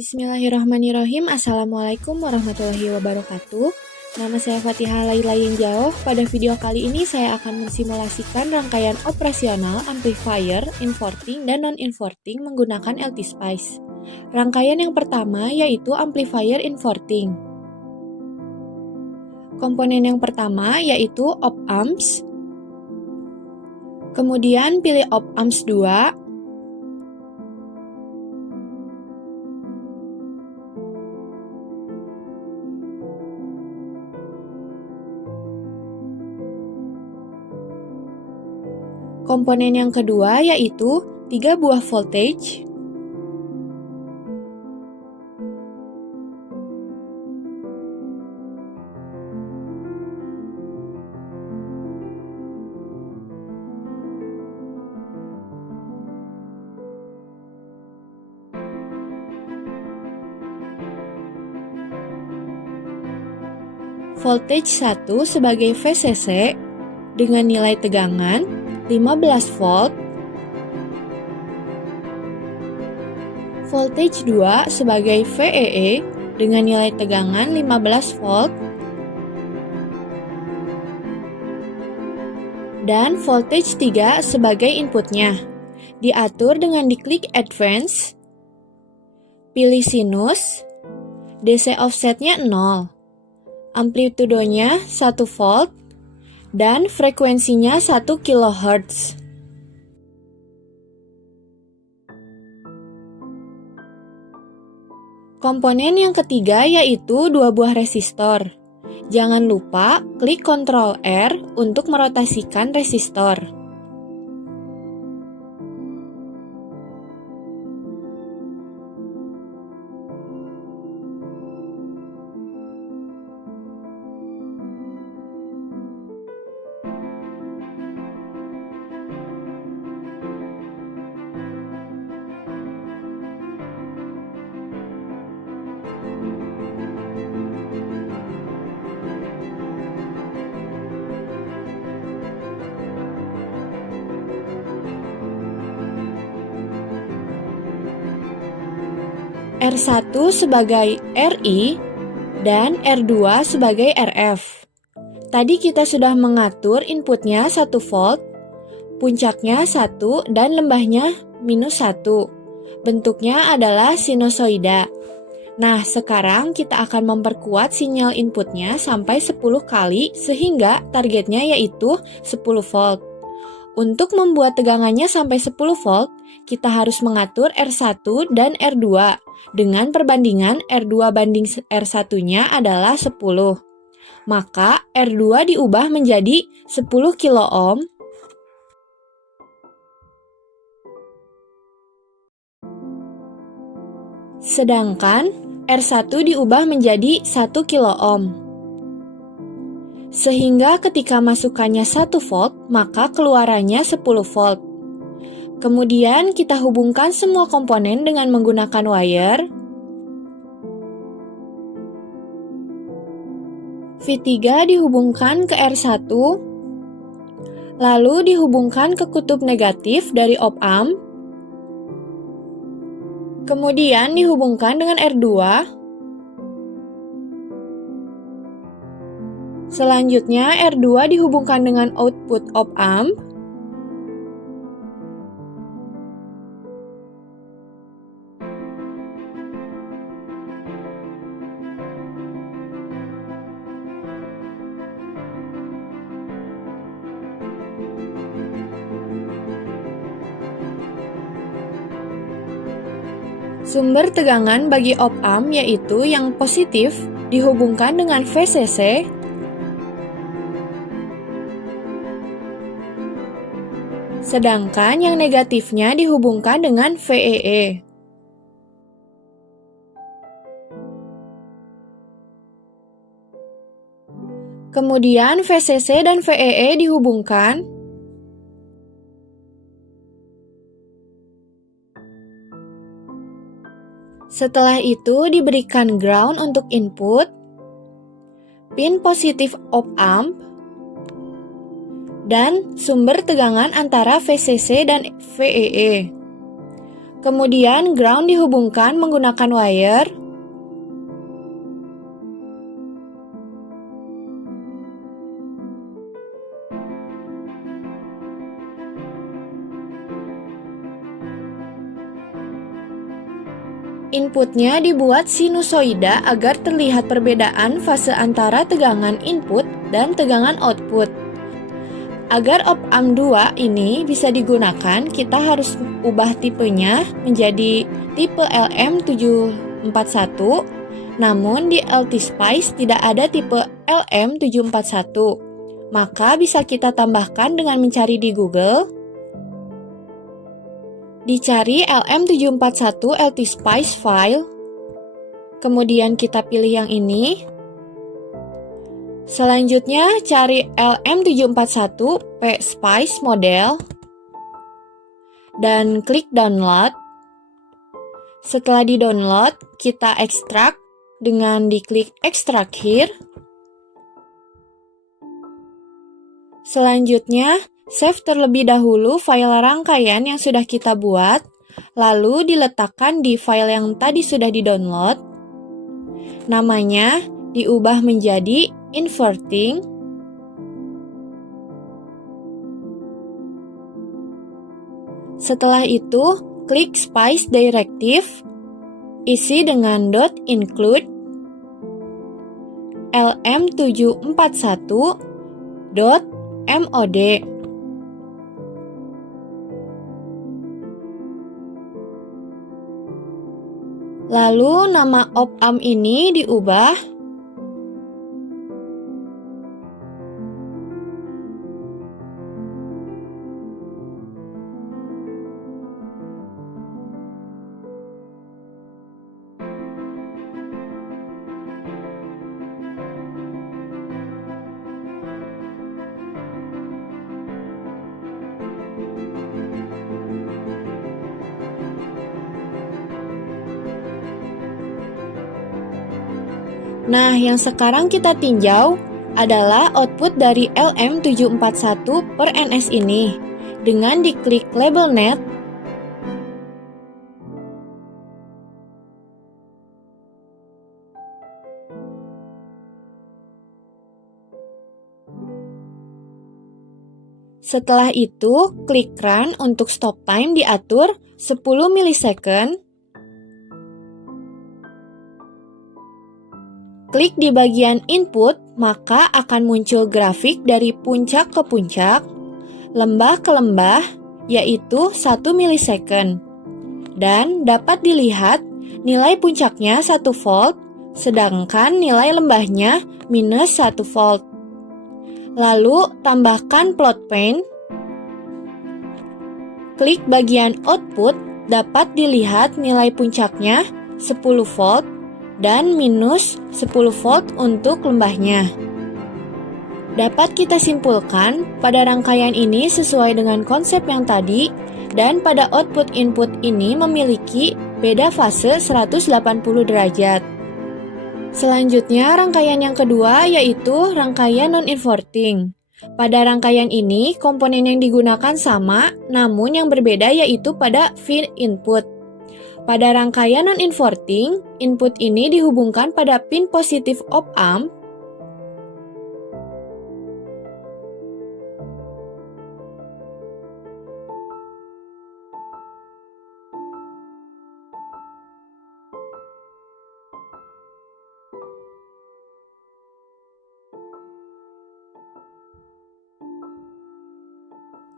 Bismillahirrahmanirrahim. Assalamualaikum warahmatullahi wabarakatuh. Nama saya Fatihah Laila Jauh. Pada video kali ini saya akan mensimulasikan rangkaian operasional amplifier, inverting, dan non-inverting menggunakan LT-Spice. Rangkaian yang pertama yaitu amplifier inverting. Komponen yang pertama yaitu op-amps. Kemudian pilih op-amps 2. Komponen yang kedua yaitu 3 buah voltage. Voltage 1 sebagai VCC dengan nilai tegangan 15 volt. Voltage 2 sebagai VEE dengan nilai tegangan 15 volt. Dan voltage 3 sebagai inputnya. Diatur dengan diklik Advance, pilih sinus, DC offsetnya 0, amplitudonya 1 volt, dan frekuensinya 1 kHz. Komponen yang ketiga yaitu 2 buah resistor. Jangan lupa klik Ctrl R untuk merotasikan resistor. R1 sebagai RI dan R2 sebagai RF. Tadi kita sudah mengatur inputnya 1 volt, puncaknya 1 dan lembahnya -1. Bentuknya adalah sinusoida. Nah, sekarang kita akan memperkuat sinyal inputnya sampai 10 kali sehingga targetnya yaitu 10 volt. Untuk membuat tegangannya sampai 10 volt, kita harus mengatur R1 dan R2 dengan perbandingan R2 banding R1-nya adalah 10. Maka R2 diubah menjadi 10 kilo ohm sedangkan R1 diubah menjadi 1 kilo ohm. Sehingga ketika masukannya 1 volt, maka keluarannya 10 volt. Kemudian kita hubungkan semua komponen dengan menggunakan wire. V3 dihubungkan ke R1, lalu dihubungkan ke kutub negatif dari op-amp, kemudian dihubungkan dengan R2. Selanjutnya R2 dihubungkan dengan output op-amp. Sumber tegangan bagi op-amp yaitu yang positif dihubungkan dengan VCC, sedangkan yang negatifnya dihubungkan dengan VEE. Kemudian VCC dan VEE dihubungkan. Setelah itu diberikan ground untuk input, pin positif op-amp, dan sumber tegangan antara VCC dan VEE. Kemudian ground dihubungkan menggunakan wire. Inputnya dibuat sinusoida agar terlihat perbedaan fase antara tegangan input dan tegangan output. Agar op-amp 2 ini bisa digunakan, kita harus ubah tipenya menjadi tipe LM741. Namun di LT-Spice tidak ada tipe LM741. Maka bisa kita tambahkan dengan mencari di Google. Dicari LM741 LT-Spice file. Kemudian kita pilih yang ini. Selanjutnya cari LM741 P-Spice model dan klik download. Setelah di-download, kita ekstrak dengan diklik extract here. Selanjutnya, save terlebih dahulu file rangkaian yang sudah kita buat, lalu diletakkan di file yang tadi sudah di-download. Namanya diubah menjadi inverting. Setelah itu, klik Spice Directive, isi dengan .include lm741.mod. Lalu nama op-amp ini diubah Nah, yang sekarang kita tinjau adalah output dari LM741 per NS ini. Dengan diklik label net, setelah itu klik run untuk stop time diatur 10 millisecond. Klik di bagian input, maka akan muncul grafik dari puncak ke puncak, lembah ke lembah, yaitu 1 millisecond. Dan dapat dilihat nilai puncaknya 1 volt, sedangkan nilai lembahnya minus 1 volt. Lalu tambahkan plot pane. Klik bagian output, dapat dilihat nilai puncaknya 10 volt, dan minus 10 volt untuk lembahnya. Dapat kita simpulkan, pada rangkaian ini sesuai dengan konsep yang tadi, dan pada output input ini memiliki beda fase 180 derajat. Selanjutnya, rangkaian yang kedua yaitu rangkaian non-inverting. Pada rangkaian ini, komponen yang digunakan sama, namun yang berbeda yaitu pada pin input. Pada rangkaian non-inverting, input ini dihubungkan pada pin positif op-amp.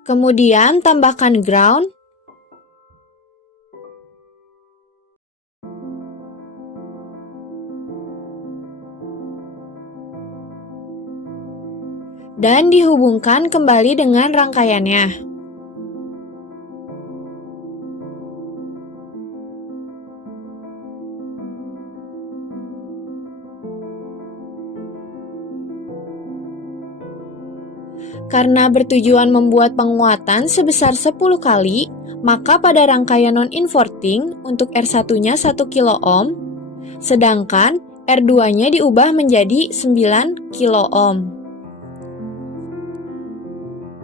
Kemudian tambahkan ground. Dan dihubungkan kembali dengan rangkaiannya. Karena bertujuan membuat penguatan sebesar 10 kali, maka pada rangkaian non-inverting untuk R1-nya 1 kilo-ohm, sedangkan R2-nya diubah menjadi 9 kilo-ohm.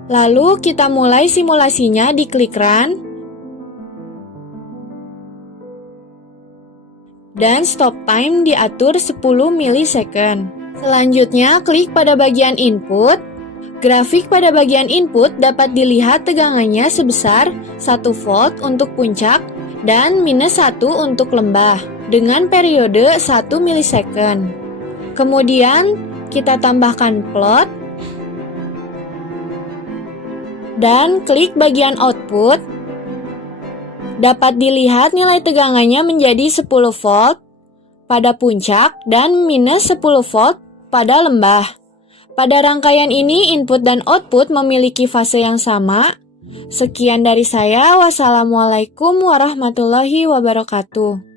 Lalu kita mulai simulasinya di klik run. dan stop time diatur 10 milisecond. Selanjutnya, klik pada bagian input. Grafik pada bagian input dapat dilihat tegangannya sebesar 1 volt untuk puncak dan -1 untuk lembah dengan periode 1 milisecond. Kemudian, kita tambahkan plot dan klik bagian output. Dapat dilihat nilai tegangannya menjadi 10 volt pada puncak dan -10 volt pada lembah. Pada rangkaian ini, input dan output memiliki fase yang sama. Sekian dari saya. Wassalamualaikum warahmatullahi wabarakatuh.